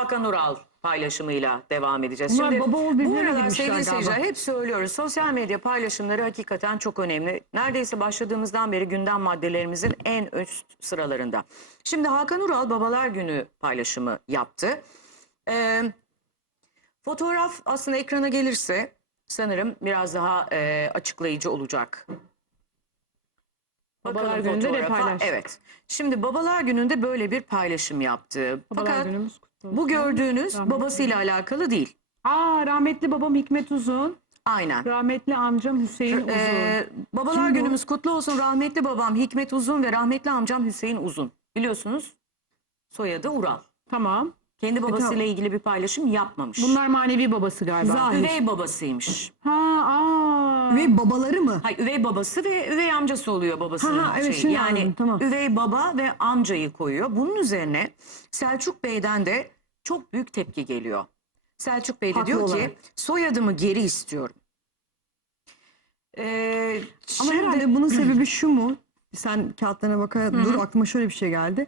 Hakan Ural paylaşımıyla devam edeceğiz. Bunlar baba oğul bu birbirine aralar girmişler sevgili galiba. seyirciler hep söylüyoruz. Sosyal medya paylaşımları hakikaten çok önemli. Neredeyse başladığımızdan beri gündem maddelerimizin en üst sıralarında. Şimdi Hakan Ural Babalar Günü paylaşımı yaptı. Ee, fotoğraf aslında ekrana gelirse sanırım biraz daha e, açıklayıcı olacak. Babalar Bakalım Günü'nde ne fotoğrafa. paylaştı? Evet. Şimdi Babalar Günü'nde böyle bir paylaşım yaptı. Babalar Fakat günümüz kutlu olsun. bu gördüğünüz Rahmetli. babasıyla alakalı değil. Aa rahmetli babam Hikmet Uzun, Aynen. rahmetli amcam Hüseyin Uzun. Ee, babalar Kim bu? günümüz kutlu olsun. Rahmetli babam Hikmet Uzun ve rahmetli amcam Hüseyin Uzun. Biliyorsunuz soyadı Ural. tamam. Kendi babasıyla tamam. ilgili bir paylaşım yapmamış. Bunlar manevi babası galiba. Zahir. üvey babasıymış. Ha aa. Ve babaları mı? Hayır, üvey babası ve üvey amcası oluyor babasının Ha, ha, evet, şeyi. şimdi Yani anladım, tamam. üvey baba ve amcayı koyuyor. Bunun üzerine Selçuk Bey'den de çok büyük tepki geliyor. Selçuk Bey de Haklı diyor olarak. ki soyadımı geri istiyorum. Ee, Ama şimdi- herhalde bunun sebebi şu mu? Sen kağıtlarına bakarak dur aklıma şöyle bir şey geldi.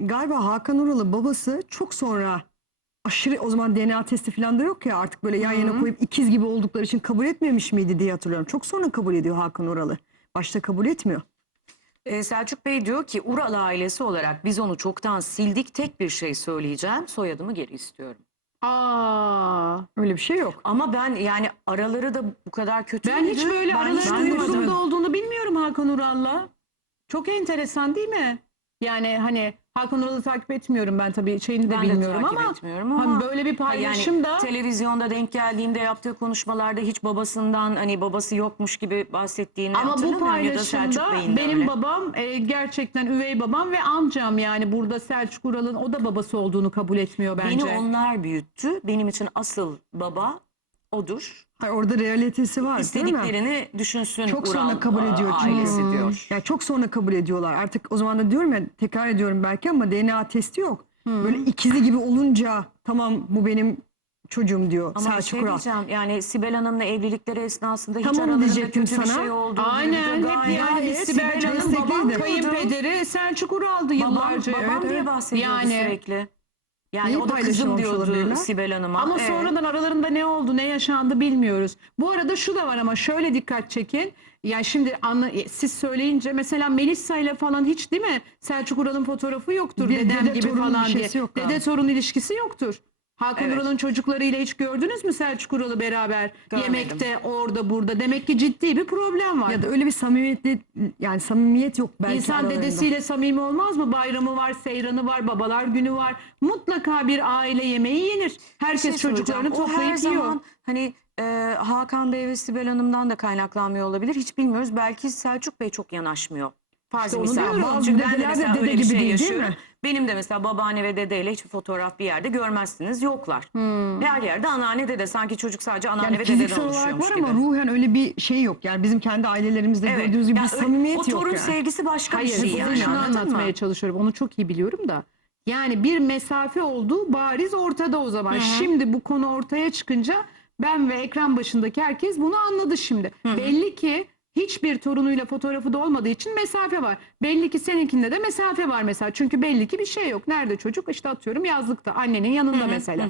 Galiba Hakan Ural'ın babası çok sonra aşırı o zaman DNA testi falan da yok ya artık böyle yan yana koyup ikiz gibi oldukları için kabul etmemiş miydi diye hatırlıyorum. Çok sonra kabul ediyor Hakan Ural'ı. Başta kabul etmiyor. Ee, Selçuk Bey diyor ki Ural ailesi olarak biz onu çoktan sildik. Tek bir şey söyleyeceğim. Soyadımı geri istiyorum. Aa. Öyle bir şey yok. Ama ben yani araları da bu kadar kötü Ben müydü? hiç böyle Ben araların hiç duymadım. olduğunu bilmiyorum Hakan Ural'la. Çok enteresan değil mi? Yani hani Hakan Ural'ı takip etmiyorum ben tabii şeyini de Ben de bilmiyorum takip ama etmiyorum hani ama böyle bir Ha, yani paylaşımda televizyonda denk geldiğimde yaptığı konuşmalarda hiç babasından hani babası yokmuş gibi bahsettiğini ama bu hatırlamıyorum ya da Selçuk paylaşımda Bey'in de benim öyle. babam e, gerçekten üvey babam ve amcam yani burada Selçuk Ural'ın o da babası olduğunu kabul etmiyor bence. Beni onlar büyüttü. Benim için asıl baba odur. Hayır, orada realitesi var değil mi? İstediklerini düşünsün Çok Ural sonra kabul a- ediyor çünkü. ailesi Hmm. diyor. Ya çok sonra kabul ediyorlar. Artık o zaman da diyorum ya tekrar ediyorum belki ama DNA testi yok. Böyle ikizi gibi olunca tamam bu benim çocuğum diyor Ama Selçuk şey Ural. diyeceğim yani Sibel Hanım'la evlilikleri esnasında hiç Tamam aralarında diyecektim kötü bir sana. şey oldu. Aynen hep yani Sibel Can'ın babam destekliydi. kayınpederi Selçuk Ural'dı Babam, yıllarca. babam Evet, diye bahsediyordu Yani sürekli. Yani Neyi o da kızım paylaşamamış diyordu? Sibel Hanım'a. Ama Evet. sonradan aralarında ne oldu, ne yaşandı bilmiyoruz. Bu arada şu da var ama şöyle dikkat çekin. Yani şimdi anla, e, siz söyleyince mesela Melissa ile falan hiç değil mi? Selçuk Ural'ın fotoğrafı yoktur Bir dedem dede gibi torun falan diye. ilişkisi yok Dede abi. torun ilişkisi yoktur. Hakan Evet. Ural'ın çocuklarıyla hiç gördünüz mü Selçuk Ural'ı beraber Görmedim. yemekte orada burada? Demek ki ciddi bir problem var. Ya da öyle bir samimiyet yani samimiyet yok belki İnsan aralarında. dedesiyle samimi olmaz mı? Bayramı var, seyranı var, babalar günü var. Mutlaka bir aile yemeği yenir. Herkes şey çocuklarını toplayıp her yiyor. zaman hani e, Hakan Bey ve Sibel Hanım'dan da kaynaklanmıyor olabilir. Hiç bilmiyoruz. Belki Selçuk Bey çok yanaşmıyor. Farz İşte misal. Çünkü ben de mesela dede öyle bir şey değil, değil yaşıyorum. mi? Benim de mesela babaanne ve dedeyle hiçbir fotoğraf bir yerde görmezsiniz. Yoklar. Hmm. Her yerde anneanne dede. Sanki çocuk sadece anneanne yani ve dededen fiziksel olarak oluşuyormuş var gibi. ama ruhen öyle bir şey yok. Yani bizim kendi ailelerimizde Evet. gördüğümüz gibi Yani bir samimiyet o yok torun yani. sevgisi başka Hayır, bir şey size yani. şunu anlatmaya mı? çalışıyorum. Onu çok iyi biliyorum da. Yani bir mesafe olduğu bariz ortada o zaman. Şimdi bu konu ortaya çıkınca ben ve ekran başındaki herkes bunu anladı şimdi. Belli ki hiçbir torunuyla fotoğrafı da olmadığı için mesafe var. Belli ki seninkinde de mesafe var mesela. Çünkü belli ki bir şey yok. Nerede çocuk? İşte atıyorum yazlıkta. Annenin yanında mesela.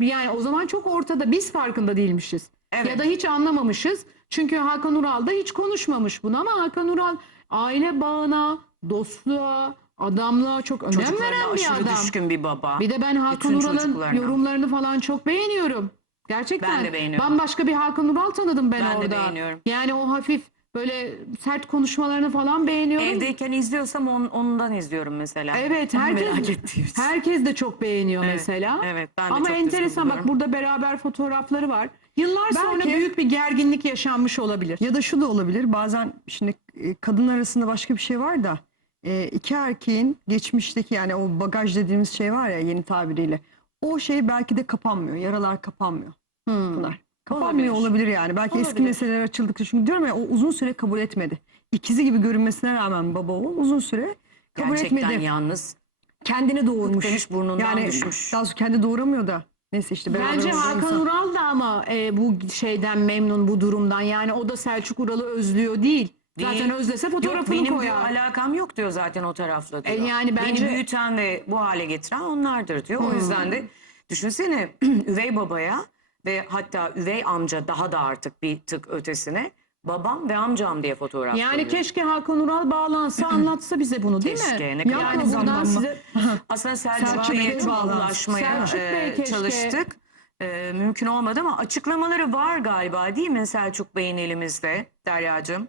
Yani o zaman çok ortada. Biz farkında değilmişiz. Evet. Ya da hiç anlamamışız. Çünkü Hakan Ural da hiç konuşmamış bunu ama Hakan Ural aile bağına, dostluğa, adamlığa çok önem Çocuklarına veren bir aşırı adam. düşkün bir baba. Bir de ben Hakan Bütün Ural'ın çocuklarına. yorumlarını falan çok beğeniyorum. Gerçekten. Ben de beğeniyorum. Bambaşka bir Hakan Ural tanıdım ben, Ben de orada. beğeniyorum. Yani o hafif böyle sert konuşmalarını falan beğeniyorum. Evdeyken izliyorsam on, ondan izliyorum mesela. Evet herkes herkes de çok beğeniyor Evet, mesela. evet, ben de Ama çok enteresan bak burada beraber fotoğrafları var. Yıllar sonra Belki- büyük bir gerginlik yaşanmış olabilir. Ya da şu da olabilir. Bazen şimdi e, kadın arasında başka bir şey var da e, iki erkeğin geçmişteki yani o bagaj dediğimiz şey var ya yeni tabiriyle. O şey belki de kapanmıyor. Yaralar kapanmıyor. Pınar. Kapanmıyor Olabilir. olabilir, yani. Belki eski Olabilir. meseleler açıldıkça. Çünkü diyorum ya o uzun süre kabul etmedi. İkizi gibi görünmesine rağmen baba oğul uzun süre kabul Gerçekten etmedi. yalnız. Kendini doğurmuş. demiş, burnundan yani, düşmüş. Daha sonra kendi doğuramıyor da. Neyse işte beraber Bence Hakan insan. Ural da ama e, bu şeyden memnun bu durumdan. Yani o da Selçuk Ural'ı özlüyor değil. Zaten Değil. özlese Yok, fotoğrafını benim diyor, koyar. alakam yok diyor zaten o tarafla diyor. E, yani bence- Beni büyüten ve bu hale getiren onlardır diyor. O yüzden de Düşünsene üvey babaya ve hatta üvey amca daha da artık bir tık ötesine babam ve amcam diye fotoğraf Yani koyuyor. keşke Hakan Ural bağlansa anlatsa bize bunu değil Keşke, mi? ne kadar yani buradan ama. size Aslında Selçuk Bey'e ulaşmaya Selçuk Bey e, keşke. çalıştık. E, mümkün olmadı ama açıklamaları var galiba değil mi Selçuk Bey'in elimizde Derya'cığım?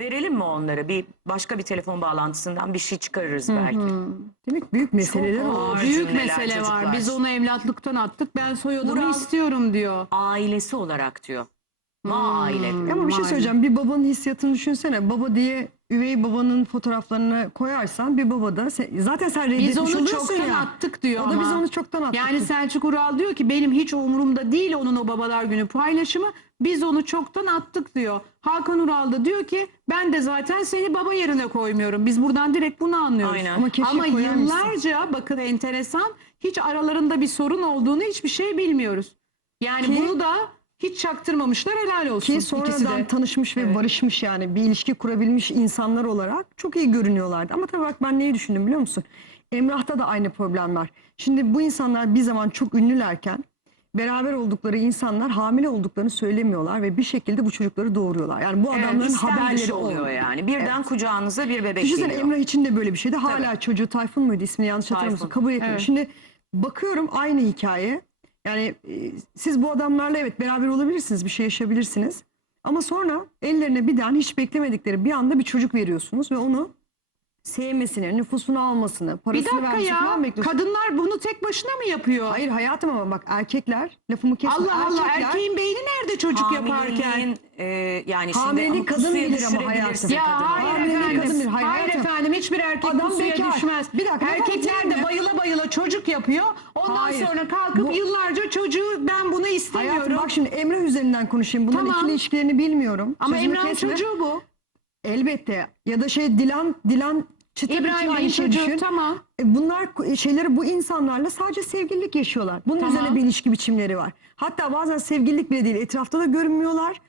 Verelim mi onları? Bir başka bir telefon bağlantısından bir şey çıkarırız belki. Demek büyük meseleler ağır. var. Büyük cümleler, mesele var. çocuklar. Biz onu evlatlıktan attık. Ben soyadımı Ural- istiyorum diyor. Ailesi olarak diyor. Ma aile. diyor. Ama bir şey Maalesef. söyleyeceğim. Bir babanın hissiyatını düşünsene. Baba diye üvey babanın fotoğraflarını koyarsan bir baba da zaten sen reddetmiş Biz onu oluyorsun çoktan ya. attık diyor O da ama. biz onu çoktan attık. Yani Selçuk Ural diyor ki benim hiç umurumda değil onun o babalar günü paylaşımı. Biz onu çoktan attık diyor. Hakan Ural da diyor ki ben de zaten seni baba yerine koymuyorum. Biz buradan direkt bunu anlıyoruz. Aynen. Ama keşke Ama koyarmışsın. yıllarca bakın enteresan hiç aralarında bir sorun olduğunu hiçbir şey bilmiyoruz. Yani Ki- bunu da hiç çaktırmamışlar helal olsun. Ki sonradan tanışmış ve Evet. barışmış yani bir ilişki kurabilmiş insanlar olarak çok iyi görünüyorlardı. Ama tabii bak ben neyi düşündüm biliyor musun? Emrah'ta da aynı problem var. Şimdi bu insanlar bir zaman çok ünlülerken beraber oldukları insanlar hamile olduklarını söylemiyorlar ve bir şekilde bu çocukları doğuruyorlar. Yani bu Evet, adamların dışı haberleri oluyor olmuyor. yani. Birden kucağınıza bir bebek Düşünsene geliyor. Emrah için de böyle bir şeydi. Hala çocuğu Tayfun muydu ismini yanlış hatırlamıyorsun. Kabul etmiyor. Evet. Şimdi bakıyorum aynı hikaye. Yani e, siz bu adamlarla evet beraber olabilirsiniz, bir şey yaşayabilirsiniz. Ama sonra ellerine bir tane hiç beklemedikleri bir anda bir çocuk veriyorsunuz ve onu sevmesini, nüfusunu almasını, Bir parasını dakika vermesini ya falan bekliyorsunuz. kadınlar bunu tek başına mı yapıyor? Hayır hayatım ama bak erkekler lafımı kesme. Allah Allah erkekler, erkeğin beyni nerede çocuk yaparken? Hamileliğin, e, yani şimdi Hamilelik kadın pusuya bilir ama düşürebilirsin hayatım. kadını. Ya hayır efendim. kadın. Hayır, Hayır hayatım. efendim hiçbir erkek Adam pusuya bekar. düşmez. Bir dakika, Erkekler de bayıla bayıla çocuk yapıyor. Ondan Hayır. sonra kalkıp Bu- yıllarca çocuğu ben bunu istemiyorum. Hayatım bak şimdi Emrah üzerinden konuşayım. Bunların Tamam. ikili ilişkilerini bilmiyorum. Ama Sözümü Emrah'ın kesme. çocuğu bu. Elbette. Ya da şey Dilan Dilan Çıtır İbrahim Bey'in şey çocuğu düşün. tamam. E, Bunlar ku- şeyleri bu insanlarla sadece sevgililik yaşıyorlar. Bunun Tamam. üzerine bir ilişki biçimleri var. Hatta bazen sevgililik bile değil etrafta da görünmüyorlar.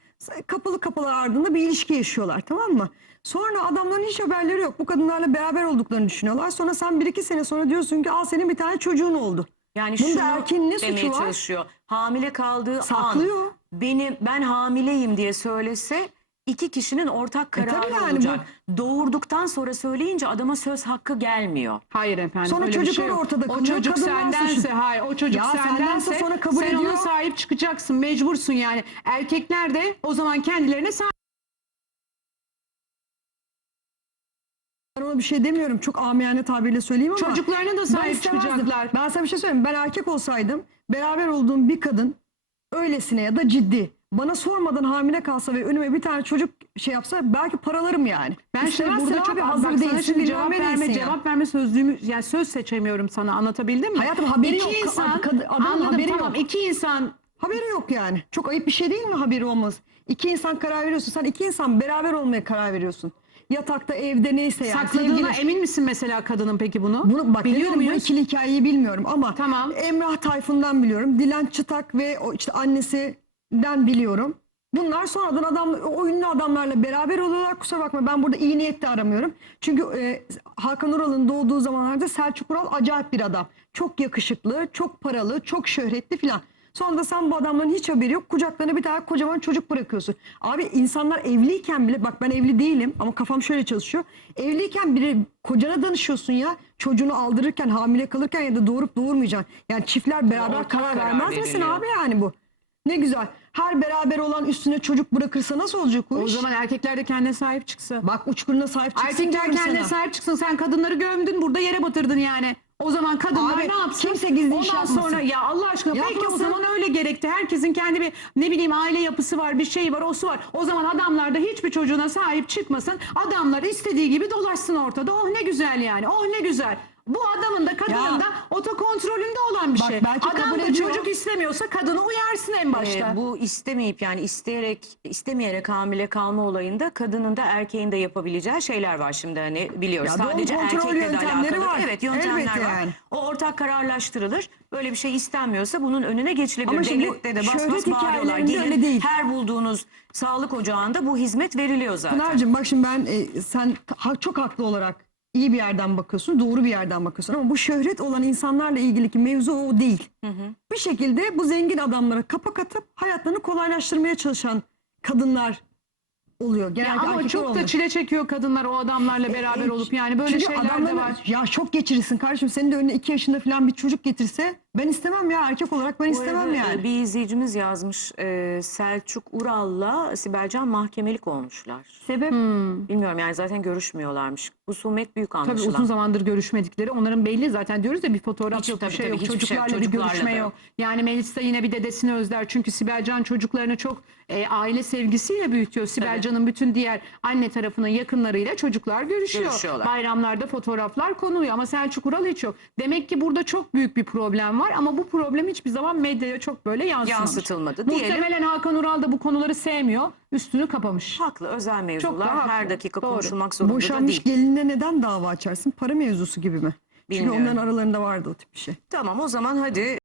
Kapalı kapılar ardında bir ilişki yaşıyorlar tamam mı? Sonra adamların hiç haberleri yok. Bu kadınlarla beraber olduklarını düşünüyorlar. Sonra sen bir iki sene sonra diyorsun ki Aa, senin bir tane çocuğun oldu. Yani Bunda şunu erkeğin ne suçu demeye var? çalışıyor. Hamile kaldığı Saklıyor. an benim ben hamileyim diye söylese iki kişinin ortak E tabii kararı yani olacak. Doğurduktan sonra söyleyince adama söz hakkı gelmiyor. Hayır efendim. Sonra öyle bir çocuk şey yok. ortada O kalıyor, çocuk kadınlar sendense suçlu. hayır o çocuk Ya sendense sendense sonra kabul sen ona ediyor. sahip çıkacaksın mecbursun yani. Erkekler de o zaman kendilerine sahip Ben ona bir şey demiyorum. Çok amiyane tabirle söyleyeyim ama. çocuklarına da Ben sahip istemezdim. çıkacaklar. Ben sana bir şey söyleyeyim. Ben erkek olsaydım beraber olduğum bir kadın öylesine ya da ciddi bana sormadan hamile kalsa ve önüme bir tane çocuk şey yapsa belki paralarım yani. Ben şimdi İstemezsin burada çok hazır değilsin şimdi cevap verme ya. cevap verme sözlüğümü yani söz seçemiyorum sana anlatabildim mi? Hayatım haberi İki yok. insan adamın haberi tamam yok. iki insan Haberi yok yani. Çok ayıp bir şey değil mi haberi olmaz? İki insan karar veriyorsun. Sen iki insan beraber olmaya karar veriyorsun. Yatakta, evde neyse yani. sakladığına Sevgili- emin misin mesela kadının peki bunu? Bunu bak Biliyor biliyor Bu muyuz? ikili hikayeyi bilmiyorum ama Tamam. Emrah Tayfun'dan biliyorum. Dilan Çıtak ve o işte annesinden biliyorum. Bunlar sonradan adam o ünlü adamlarla beraber oluyorlar. Kusura bakma ben burada iyi niyet de aramıyorum. Çünkü e, Hakan Ural'ın doğduğu zamanlarda Selçuk Ural acayip bir adam. Çok yakışıklı, çok paralı, çok şöhretli filan. Sonra da sen bu adamların hiç haberi yok. Kucaklarına bir tane kocaman çocuk bırakıyorsun. Abi insanlar evliyken bile bak ben evli değilim ama kafam şöyle çalışıyor. Evliyken biri kocana danışıyorsun ya. Çocuğunu aldırırken, hamile kalırken ya da doğurup doğurmayacaksın. Yani çiftler beraber Ortak karar, karar vermez misin abi yani bu? Ne güzel. Her beraber olan üstüne çocuk bırakırsa nasıl olacak O iş? zaman erkekler de kendine sahip çıksa. Bak uçkuruna sahip çıksın Erkekler diyorum kendine sana. sahip çıksın. Sen kadınları gömdün burada yere batırdın yani. O zaman kadınlar Abi, ne yapsın? kimse gizli iş Ondan yapmasın. sonra ya Allah aşkına belki o Yapmasın. zaman öyle gerekti. Herkesin kendi bir ne bileyim aile yapısı var, bir şey var, osu var. O zaman adamlar da hiçbir çocuğuna sahip çıkmasın. Adamlar istediği gibi dolaşsın ortada. Oh ne güzel yani. Oh ne güzel. Bu adamın da kadının Ya. da otokontrolünde olan bir Bak, şey. belki Adam kabul da ediyor. çocuk istemiyorsa kadını uyarsın en başta. Ee, bu istemeyip yani isteyerek istemeyerek hamile kalma olayında kadının da erkeğin de yapabileceği şeyler var şimdi hani biliyoruz. Ya doğum Sadece kontrol erkekle de yöntemleri alakalı. var. Evet yöntemler Elbette var. yani. O ortak kararlaştırılır. Böyle bir şey istenmiyorsa bunun önüne geçilebilir. Ama şimdi Devlette de bas şöhret bas bağırıyorlar. hikayelerinde Gelin öyle değil. her bulduğunuz sağlık ocağında bu hizmet veriliyor zaten. Pınar'cığım bak şimdi ben e, sen ha- çok haklı olarak iyi bir yerden bakıyorsun, doğru bir yerden bakıyorsun. Ama bu şöhret olan insanlarla ilgili ki mevzu o değil. Bir şekilde bu zengin adamlara kapak atıp hayatlarını kolaylaştırmaya çalışan kadınlar oluyor. Ya Genelde ama çok da olmuyor. çile çekiyor kadınlar o adamlarla beraber E, olup yani böyle şeyler de var. Ya çok geçirirsin kardeşim. Senin de önüne iki yaşında falan bir çocuk getirse ben istemem ya erkek olarak ben Bu istemem arada, yani. e, Bir izleyicimiz yazmış e, Selçuk Ural'la Sibelcan mahkemelik olmuşlar. Sebep Bilmiyorum yani zaten görüşmüyorlarmış. Bu sumet büyük Tabii anlaşılan. uzun zamandır görüşmedikleri onların belli zaten diyoruz ya bir fotoğraf Hiç- yok bir tabii, şey tabii, yok hiçbir şey çocuklarla bir Çocuklarla görüşme da yok. Yani Melis de yine bir dedesini özler çünkü Sibelcan çocuklarını çok e, aile sevgisiyle büyütüyor. Sibelcan'ın bütün diğer anne tarafının yakınlarıyla çocuklar görüşüyor. Görüşüyorlar. Bayramlarda fotoğraflar konuluyor ama Selçuk Ural hiç yok. Demek ki burada çok büyük bir problem var ama bu problem hiçbir zaman medyaya çok böyle yansımamış. Yansıtılmadı. Diyelim Muhtemelen Hakan Ural da bu konuları sevmiyor. Üstünü kapamış. haklı özel mevzular da haklı. her dakika Doğru. konuşulmak zorunda da boşanmış değil. gelinine neden dava açarsın? Para mevzusu gibi mi? Çünkü Bilmiyorum. onların aralarında vardı o tip bir şey. Tamam o zaman hadi